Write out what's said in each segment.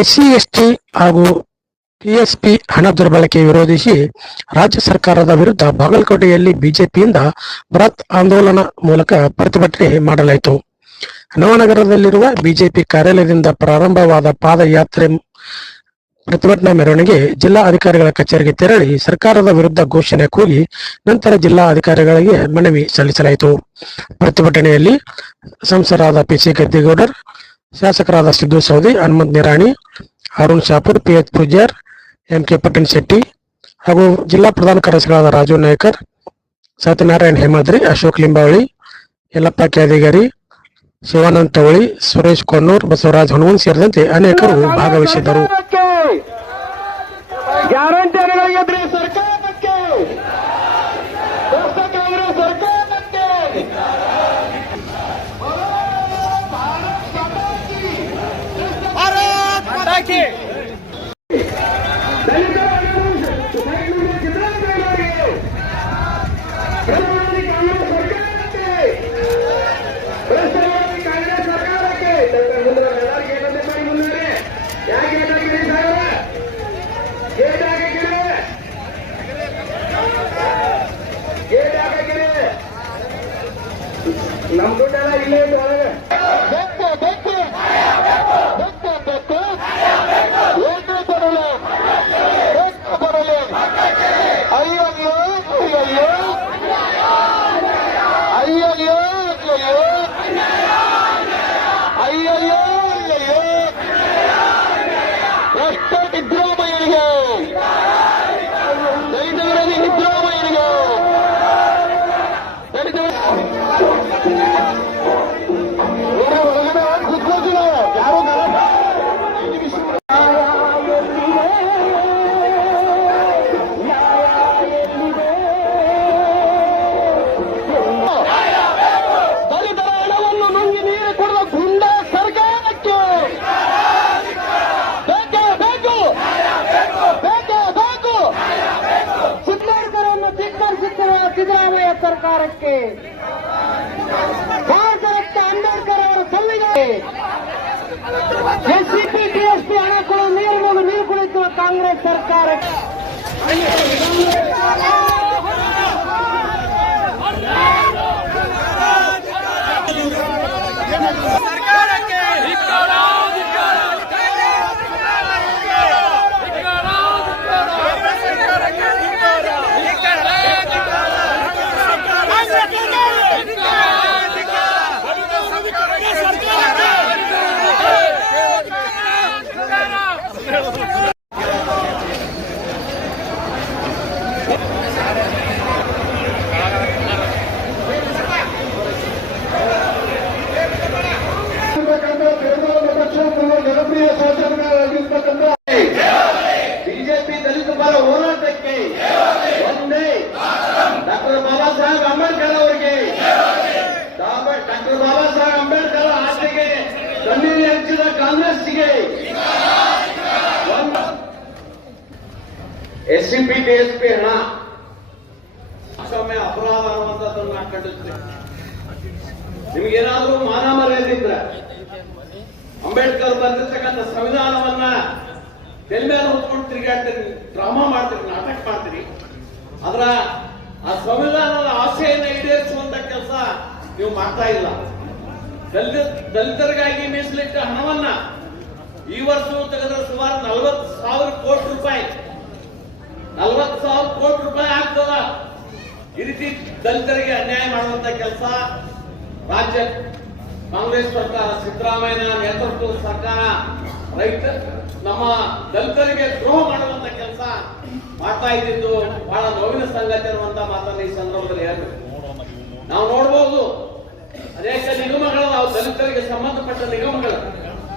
SC ST ಹಾಗೂ TSP ಹಣ ದುರ್ಬಳಕೆ ವಿರೋಧಿಸಿ ರಾಜ್ಯ ಸರ್ಕಾರದ ವಿರುದ್ಧ ಬಾಗಲಕೋಟೆಯಲ್ಲಿ ಬಿಜೆಪಿಯಿಂದ ಬೃಹತ್ ಆಂದೋಲನ ಮೂಲಕ ಪ್ರತಿಭಟನೆ ಮಾಡಲಾಯಿತು. ನವನಗರದಲ್ಲಿರುವ ಬಿಜೆಪಿ ಕಾರ್ಯಾಲಯದಿಂದ ಪ್ರಾರಂಭವಾದ ಪಾದಯಾತ್ರೆ ಪ್ರತಿಭಟನಾ ಮೆರವಣಿಗೆ ಜಿಲ್ಲಾ ಅಧಿಕಾರಿಗಳ ಕಚೇರಿಗೆ ತೆರಳಿ ಸರ್ಕಾರದ ವಿರುದ್ಧ ಘೋಷಣೆ ಕೂಗಿ ನಂತರ ಜಿಲ್ಲಾ ಅಧಿಕಾರಿಗಳಿಗೆ ಮನವಿ ಸಲ್ಲಿಸಲಾಯಿತು. ಪ್ರತಿಭಟನೆಯಲ್ಲಿ ಸಂಸದರಾದ ಪಿ ಸಿ ಗದ್ದಿಗೌಡರ್ ಶಾಸಕರಾದ Siddu Savadi Hanumant Nirani, Arun Shahapur P H Pujar, M K Pattanshetty ಹಾಗೂ ಜಿಲ್ಲಾ ಪ್ರಧಾನ ಕಾರ್ಯದರ್ಶಿಗಳಾದ ರಾಜು ನಾಯ್ಕರ್, ಸತ್ಯನಾರಾಯಣ ಹೇಮಾದ್ರಿ, ಅಶೋಕ್ ಲಿಂಬಾವಳಿ, ಯಲ್ಲಪ್ಪ ಕ್ಯಾದಿಗರಿ ಶಿವಾನಂದ್ ತವಳಿ ಸುರೇಶ್ ಕೊನ್ನೂರ್ ಬಸವರಾಜ್ ಹನುಮನ್ ಸೇರಿದಂತೆ ಅನೇಕರು ಭಾಗವಹಿಸಿದ್ದರು ಗ್ಯಾರಂಟಿ ಅನುಗಳಿಗೆದ್ರಿ ಸರ್ಕಾರಕ್ಕೆ ಹೊಸ ಕಾಂಗ್ರೆಸ್ ಸರ್ಕಾರಕ್ಕೆ ಕಾಂಗ್ರೆಸ್ ಸರ್ಕಾರಕ್ಕೆ ಎಲ್ಲರಿಗೆ ಏನಂತೆ ಮಾಡಿ ಮುಂದೆ ಯಾಕೆ ಏನಾಗಿದೆ ಸಾಗರ ಗೇಟ್ ಹಾಕಿದ್ರೆ ಗೇಟ್ ಹಾಕಿದ್ರೆ ನಮ್ ದುಡ್ಡೆಲ್ಲ ಇಲ್ಲೇ ಇತ್ತು ಒಳಗೆ. ಎಸ್ಸಿಪಿ ಟಿಎಸ್ಪಿ ಹಣ ಕೊಡೋ ನೀರು ನೀರು ಕುಡಿಸುವ ಕಾಂಗ್ರೆಸ್ ಸರ್ಕಾರಕ್ಕೆ. ಬಿಜೆಪಿ ದಲಿತ ಪರ ಹೋರಾಟಕ್ಕೆ ಒಂದೇ ಡಾಕ್ಟರ್ ಬಾಬಾ ಸಾಹೇಬ್ ಅಂಬೇಡ್ಕರ್ ಅವರಿಗೆ ಡಾಕ್ಟರ್ ಬಾಬಾ ಸಾಹೇಬ್ ಅಂಬೇಡ್ಕರ್ ಆಸೆಗೆ ಕಣ್ಣೀರು ಹಂಚಿದ ಕಾಂಗ್ರೆಸ್ಸಿಗೆ S C P T S P ಹಣ ಅಪರಾಧ ಅನ್ನುವಂಥದ್ದನ್ನು ನಾನು ಖಂಡಿಸ್ತೀನಿ ನಿಮಗೇನಾದ್ರೂ ಮಾನ ಮರ್ಯಾದಿದ್ರೆ ಅಂಬೇಡ್ಕರ್ ಬರೆದಿರ್ತಕ್ಕಂಥ ಸಂವಿಧಾನವನ್ನ ಮೇಲೆ ಹೊತ್ಕೊಂಡು ತಿರುಗಾಡ್ತೀರಿ ಡ್ರಾಮಾ ಮಾಡ್ತೀರಿ ನಾಟಕ ಮಾಡ್ತೀರಿ ಅದರ ಆ ಸಂವಿಧಾನದ ಆಸೆಯನ್ನ ಈಡೇರಿಸುವಂತ ಕೆಲಸ ನೀವು ಮಾಡ್ತಾ ಇಲ್ಲ ದಲಿತ ದಲಿತರಿಗಾಗಿ ಮೀಸಲಿಟ್ಟ ಹಣವನ್ನ ಈ ವರ್ಷವೂ ತೆಗೆದ್ರೆ ಸುಮಾರು ನಲವತ್ತು ಸಾವಿರ ಕೋಟಿ ರೂಪಾಯಿ ನಲವತ್ತು ಸಾವಿರ ಕೋಟಿ ರೂಪಾಯಿ ಆಗ್ತದ? ಈ ರೀತಿ ದಲಿತರಿಗೆ ಅನ್ಯಾಯ ಮಾಡುವಂತ ಕೆಲಸ ರಾಜ್ಯ ಕಾಂಗ್ರೆಸ್ ಸರ್ಕಾರ, ಸಿದ್ದರಾಮಯ್ಯನ ನೇತೃತ್ವದ ಸರ್ಕಾರ, ರೈತ, ನಮ್ಮ ದಲಿತರಿಗೆ ದ್ರೋಹ ಮಾಡುವಂತ ಕೆಲಸ ಮಾಡ್ತಾ ಇದ್ದಿದ್ದು ಬಹಳ ನೋವಿನ ಸಂಗತಿ ಅನ್ನುವಂತ ಮಾತನ್ನ ಈ ಸಂದರ್ಭದಲ್ಲಿ ಹೇಳ್ಬೇಕು. ನಾವು ನೋಡಬಹುದು ಅನೇಕ ನಿಗಮಗಳು, ನಾವು ದಲಿತರಿಗೆ ಸಂಬಂಧಪಟ್ಟ ನಿಗಮಗಳು.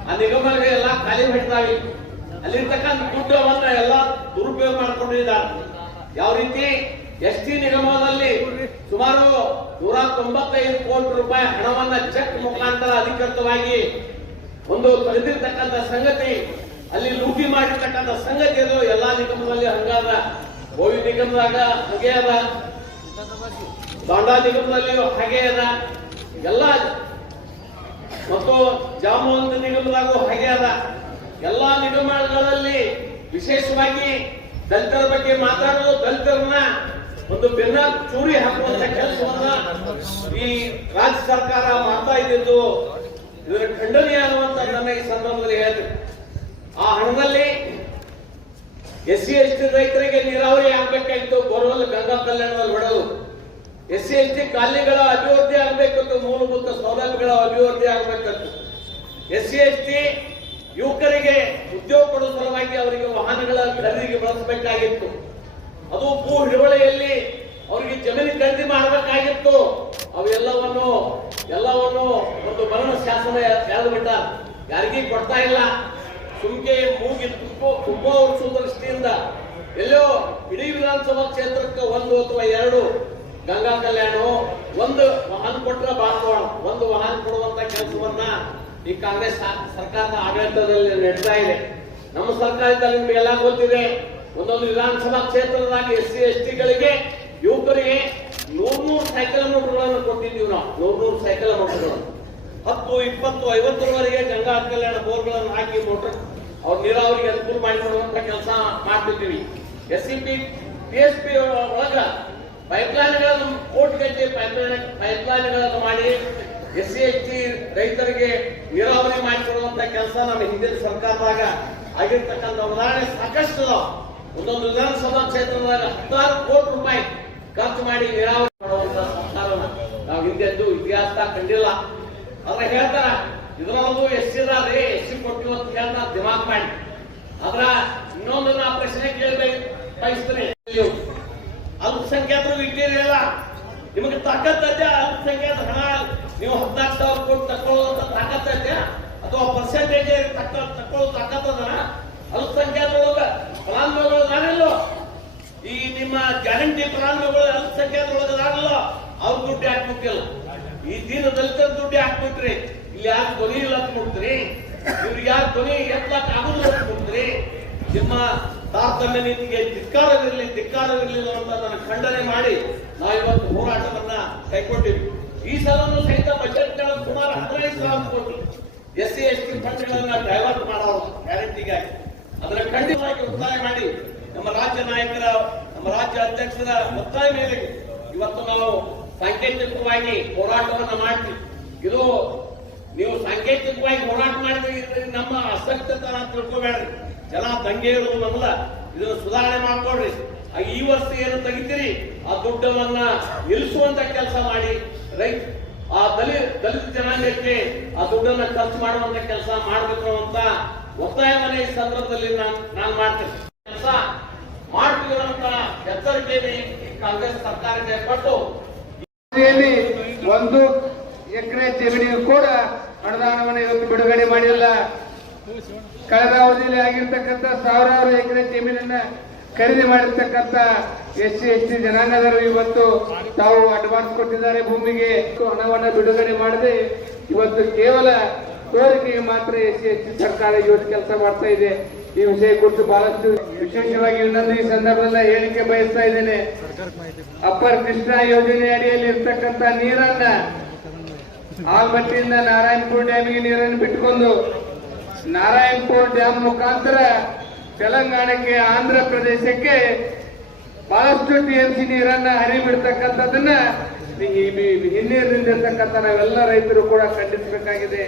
ಆ ನಿಗಮಗಳಿಗೆಲ್ಲ ಖಾಲಿ ಬಿಡ್ತಾವೆ ಅಲ್ಲಿರ್ತಕ್ಕಂಥ ದುಡ್ಡವನ್ನ ಎಲ್ಲ ದುರುಪಯೋಗ ಮಾಡಿಕೊಂಡಿದ್ದಾರೆ. ಯಾವ ರೀತಿ ಎಸ್ ಟಿ ನಿಗಮದಲ್ಲಿ ಸುಮಾರು ನೂರ ತೊಂಬತ್ತೈದು ಕೋಟಿ ರೂಪಾಯಿ ಹಣವನ್ನ ಚೆಕ್ ಮುಖಾಂತರ ಅಧಿಕೃತವಾಗಿ ಒಂದು ಪಡೆದಿರ್ತಕ್ಕಂಥ ಸಂಗತಿ, ಅಲ್ಲಿ ಲೂಟಿ ಮಾಡಿರ್ತಕ್ಕಂಥ ಸಂಗತಿ ಅದು. ಎಲ್ಲಾ ನಿಗಮದಲ್ಲಿ ಹಂಗಾದ. ಗೋವಿ ನಿಗಮದಾಗ ಹಾಗೆ ಅದ. ದಾಂಡಾ ನಿಗಮದಲ್ಲಿಯೂ ಹಾಗೆ ಅದ. ಎಲ್ಲ ಮತ್ತು ಜಾಮೂನ್ ನಿಗಮದಾಗೂ ಹಾಗೆ ಅದ. ಎಲ್ಲಾ ನಿಗಮಗಳಲ್ಲಿ ವಿಶೇಷವಾಗಿ ದಲಿತರ ಬಗ್ಗೆ ಮಾತಾಡೋದು ದಲಿತರನ್ನ ಒಂದು ಬೆನ್ನ ಚೂರಿ ಹಾಕುವಂತ ಕೆಲಸವನ್ನ ಈ ರಾಜ್ಯ ಸರ್ಕಾರ ಮಾಡ್ತಾ ಇದ್ದಿದ್ದು ಇದರ ಖಂಡನೀಯ ನನ್ನ ಈ ಸಂದರ್ಭದಲ್ಲಿ ಹೇಳ್ತೀನಿ. ಆ ಹಣದಲ್ಲಿ ಎಸ್ ಸಿ ಎಸ್ ಟಿ ರೈತರಿಗೆ ನೀರಾವರಿ ಆಗ್ಬೇಕಾಗಿತ್ತು, ಬೋರ್ವೆಲ್, ಗಂಗಾ ಕಲ್ಯಾಣದಲ್ಲಿ ಹೊಡೆದು. ಎಸ್ ಸಿ ಎಸ್ ಟಿ ಕಾಲನಿಗಳ ಅಭಿವೃದ್ಧಿ ಆಗ್ಬೇಕಂತ ಮೂಲಭೂತ ಸೌಲಭ್ಯಗಳ ಅಭಿವೃದ್ಧಿ ಆಗ್ಬೇಕಂತ. ಎಸ್ ಸಿ ಎಸ್ ಟಿ ಯುವಕರಿಗೆ ಉದ್ಯೋಗ ಕೊಡುವ ಸಲುವಾಗಿ ಅವರಿಗೆ ವಾಹನಗಳ ಖರೀದಿಗೆ ಬಳಸಬೇಕಾಗಿತ್ತು. ಅದು ಭೂ ಹಿಡುವಳಿಯಲ್ಲಿ ಅವರಿಗೆ ಜಮೀನು ಖರೀದಿ ಮಾಡಬೇಕಾಗಿತ್ತು. ಅವೆಲ್ಲವನ್ನು, ಎಲ್ಲವನ್ನು ಒಂದು ಮರಣ ಶಾಸನ ಎಳೆದು ಬಿಟ್ಟ ಯಾರಿಗೂ ಕೊಡ್ತಾ ಇಲ್ಲ. ಸುಮ್ಕೆ ಮೂಗಿ ತುಂಬೋ ತುಂಬೋ ವರ್ಷದ ದೃಷ್ಟಿಯಿಂದ ಎಲ್ಲೋ ಇಡೀ ವಿಧಾನಸಭಾ ಕ್ಷೇತ್ರಕ್ಕೆ ಒಂದು ಅಥವಾ ಎರಡು ಗಂಗಾ ಕಲ್ಯಾಣ ಒಂದು ವಾಹನ ಕೊಟ್ಟರೆ ಬಾಕೋಣ ಒಂದು ವಾಹನ ಕೊಡುವಂತ ಕೆಲಸವನ್ನ ಈ ಕಾಂಗ್ರೆಸ್ ಸರ್ಕಾರದ ಆಡಳಿತದಲ್ಲಿ ನಡೀತಾ ಇದೆ. ನಮ್ಮ ಸರ್ಕಾರದಲ್ಲಿ ನಿಮಗೆಲ್ಲ ಗೊತ್ತಿದೆ, ಒಂದೊಂದು ವಿಧಾನಸಭಾ ಕ್ಷೇತ್ರದಾಗ ಎಸ್ ಸಿ ಎಸ್ ಟಿಗಳಿಗೆ ಯುವಕರಿಗೆ ನೂರ್ ನೂರು ಸೈಕಲ್ ಮೋಟರ್ಗಳನ್ನು ಕೊಟ್ಟಿದ್ದೀವಿ ನಾವು. ನೂರ್ ನೂರು ಸೈಕಲ್ ಮೋಟರ್ಗಳು. ಹತ್ತು, ಇಪ್ಪತ್ತು, ಐವತ್ತರವರೆಗೆ ಗಂಗಾ ಕಲ್ಯಾಣ ಬೋರ್ಗಳನ್ನು ಹಾಕಿ ಮೋಟರ್, ಅವ್ರ ನೀರಾವರಿಗೆ ಅನುಕೂಲ ಮಾಡಿಕೊಡುವಂತ ಕೆಲಸ ಮಾಡ್ತಿದ್ದೀವಿ. S C P P S P ಒಳಗ ಪೈಪ್ಲೈನ್ಗಳನ್ನು ಕೋಟಿ ಗಂಟೆ ಪೈಪ್ಲೈನ್ ಪೈಪ್ಲೈನ್ಗಳನ್ನು ಮಾಡಿ ಎಸ್ ಸಿ ಎಸ್ ಟಿ ರೈತರಿಗೆ ಕೆಲಸ ನಮ್ಮ ಹಿಂದಿನ ಸರ್ಕಾರದಾಗ ಆಗಿರ್ತಕ್ಕಂಥ ಉದಾಹರಣೆ ಸಾಕಷ್ಟು. ಒಂದೊಂದು ವಿಧಾನಸಭಾ ಕ್ಷೇತ್ರದಾಗ ಹತ್ತಾರು ಕೋಟಿ ರೂಪಾಯಿ ಖರ್ಚು ಮಾಡಿ ನೀರಾವರಿ ಮಾಡುವಂತ ಸರ್ಕಾರನ ನಾವು ಹಿಂದೆಂದು ಇತಿಹಾಸದಾಗ ಕಂಡಿಲ್ಲ. ಆದ್ರೆ ಹೇಳ್ತಾರ, ಇದ್ರೊಳಗೂ ಎಸ್ ಸಿ ರೇ ಎಸ್ ಸಿ ಕೊಟ್ಟಿವಿ ಅಂತ ಹೇಳ್ತಾ ದಿಮಾಗ್ ಮಾಡಿ. ಅದ್ರ ಇನ್ನೊಂದು ನಾ ಪ್ರಶ್ನೆ ಕೇಳಬೇಕು, ಬಯಸ್ತೀನಿ. ಅಲ್ಪಸಂಖ್ಯಾತರು ಇಟ್ಟಿರಲಿಲ್ಲ ನಿಮಗೆ ತಕ್ಕಂತದ್ದೇ ಅಲ್ಪಸಂಖ್ಯಾತ ಹಣ ನೀವು ಹದಿನಾಲ್ಕು ಸಾವಿರ ಕೋಟಿ ತಕೊಳ್ಳುವಂತ ತಾಕತ್ ಐತೆ ಅಥವಾ ಪರ್ಸೆಂಟೇಜ್ ತಕ್ಕ ತಕೊಳ್ಳೋ ತಾಕತ್ ಅದನ ಅಲ್ಪಸಂಖ್ಯಾತರೊಳಗ ಫಲಾನುಭವಿಗಳು ನಾನಿಲ್ಲೋ. ಈ ನಿಮ್ಮ ಗ್ಯಾರಂಟಿ ಫಲಾನುಭವಿಗಳು ಅಲ್ಪಸಂಖ್ಯಾತರೊಳಗ ನಾನಿಲ್ಲ. ಅವ್ರ ದುಡ್ಡು ಹಾಕ್ಬಿಟ್ಟಿಲ್ಲ. ಈ ದೀನ ದಲಿತರ ದುಡ್ಡು ಹಾಕ್ಬಿಟ್ರಿ. ಇಲ್ಲಿ ಯಾರು ಧ್ವನಿ ಇಲ್ಲ ಅಂತ ಕೊಡ್ತೀರಿ ಇವ್ರಿಗೆ ಯಾರು ಧ್ವನಿ ಎತ್ತಲಕ್ ಆಗುದಿಲ್ಲ ಅಂತ ಕೊಡ್ತೀರಿ ನಿಮ್ಮ ತಾರತಮ್ಯ ನಿಮಗೆ ಧಿಕ್ಕಾರವಿರಲಿ ಧಿಕ್ಕಾರವಿರಲಿಲ್ಲ ಅಂತ ನಾನು ಖಂಡನೆ ಮಾಡಿ ನಾವು ಇವತ್ತು ಹೋರಾಟವನ್ನ ಕೈಗೊಂಡಿವಿ. ಈ ಸಲನೂ ಸಹಿತ ಬಜೆಟ್ ಸುಮಾರು ಹದಿನೈದು ಸಾವಿರ ಕೋಟಿ ಎಸ್ ಸಿ ಎಸ್ ಟಿ ಫಂಡ್ಗಳನ್ನ ಡೈವರ್ಟ್ ಮಾಡೋ ಗ್ಯಾರಂಟಿಗಾಗಿ. ಅದರ ಖಂಡಿತವಾಗಿ ಒತ್ತಾಯ ಮಾಡಿ. ನಮ್ಮ ರಾಜ್ಯ ನಾಯಕರ, ನಮ್ಮ ರಾಜ್ಯ ಅಧ್ಯಕ್ಷರ ಒತ್ತಾಯ ಮೇರೆಗೆ ಇವತ್ತು ನಾವು ಸಾಂಕೇತಿಕವಾಗಿ ಹೋರಾಟವನ್ನು ಮಾಡ್ತೀವಿ. ಇದು ನೀವು ಸಾಂಕೇತಿಕವಾಗಿ ಹೋರಾಟ ಮಾಡಿದ್ರೆ ನಮ್ಮ ಅಸಕ್ತತನ ತಿಳ್ಕೊಬೇಡ್ರಿ. ಜನ ದಂಗೆ ನಮ್ಮಲ್ಲ ಇದನ್ನು ಸುಧಾರಣೆ ಮಾಡ್ಕೊಡ್ರಿ ಈ ವರ್ಷ ಏನು ತೆಗಿತೀರಿ? ಆ ದುಡ್ಡವನ್ನ ನಿಲ್ಲಿಸುವಂತ ಕೆಲಸ ಮಾಡಿ. ರೈತ ಆ ದಲಿ ದಲಿತ ಜನಾಂಗಕ್ಕೆ ಆ ದುಡ್ಡನ್ನ ಖರ್ಚು ಮಾಡುವಂತ ಕೆಲಸ ಮಾಡಬೇಕು ಅಂತ ಒತ್ತಾಯವನ್ನ ಈ ಸಂದರ್ಭದಲ್ಲಿ ನಾನು ಮಾಡ್ತೇನೆ. ಕೆಲಸ ಮಾಡ್ತಿರುವಂತ ಈ ಕಾಂಗ್ರೆಸ್ ಸರ್ಕಾರಕ್ಕೆ ಕೊಟ್ಟು ಒಂದು ಎಕರೆ ಜಮೀನಿಗೂ ಕೂಡ ಅನುದಾನವನ್ನು ಇವತ್ತು ಬಿಡುಗಡೆ ಮಾಡಿಲ್ಲ. ಕಳೆದ ಅವಧಿಯಲ್ಲಿ ಆಗಿರ್ತಕ್ಕಂಥ ಸಾವಿರಾರು ಎಕರೆ ಜಮೀನನ್ನ ಖರೀದಿ ಮಾಡಿರ್ತಕ್ಕಂಥ ಎಸ್ ಸಿ ಎಸ್ ಟಿ ಜನಾಂಗದವರು ಇವತ್ತು ತಾವು ಅಡ್ವಾನ್ಸ್ ಕೊಟ್ಟಿದ್ದಾರೆ ಭೂಮಿಗೆ. ಹಣವನ್ನು ಬಿಡುಗಡೆ ಮಾಡದೆ ಇವತ್ತು ಕೇವಲ ಕೋರಿಕೆಗೆ ಮಾತ್ರ ಎಸ್ ಸಿ ಎಸ್ ಟಿ ಸರ್ಕಾರ ಇವತ್ತು ಕೆಲಸ ಮಾಡ್ತಾ ಇದೆ. ಈ ವಿಷಯ ಕುರಿತು ಬಹಳಷ್ಟು ವಿಶೇಷವಾಗಿ ಇನ್ನೊಂದು ಈ ಸಂದರ್ಭದಲ್ಲಿ ಹೇಳಿಕೆ ಬಯಸ್ತಾ ಇದ್ದೇನೆ. ಅಪ್ಪರ್ ಕೃಷ್ಣ ಯೋಜನೆ ಅಡಿಯಲ್ಲಿ ಇರ್ತಕ್ಕಂಥ ನೀರನ್ನ ಆಲ್ಮಟ್ಟಿಯಿಂದ ನಾರಾಯಣಪುರ ಡ್ಯಾಮಿಗೆ ನೀರನ್ನು ಬಿಟ್ಕೊಂಡು ನಾರಾಯಣಪುರ ಡ್ಯಾಮ್ ಮುಖಾಂತರ ತೆಲಂಗಾಣಕ್ಕೆ ಆಂಧ್ರ ಪ್ರದೇಶಕ್ಕೆ ಬಹಳಷ್ಟು ಟಿಎಂಸಿ ನೀರನ್ನ ಹರಿಬಿಡ್ತಕ್ಕಂಥದ್ದನ್ನ ಈ ಈ ಹಿನ್ನೀರಿನಿಂದ ಇರ್ತಕ್ಕಂಥ ನಾವೆಲ್ಲ ರೈತರು ಕೂಡ ಖಂಡಿಸಬೇಕಾಗಿದೆ.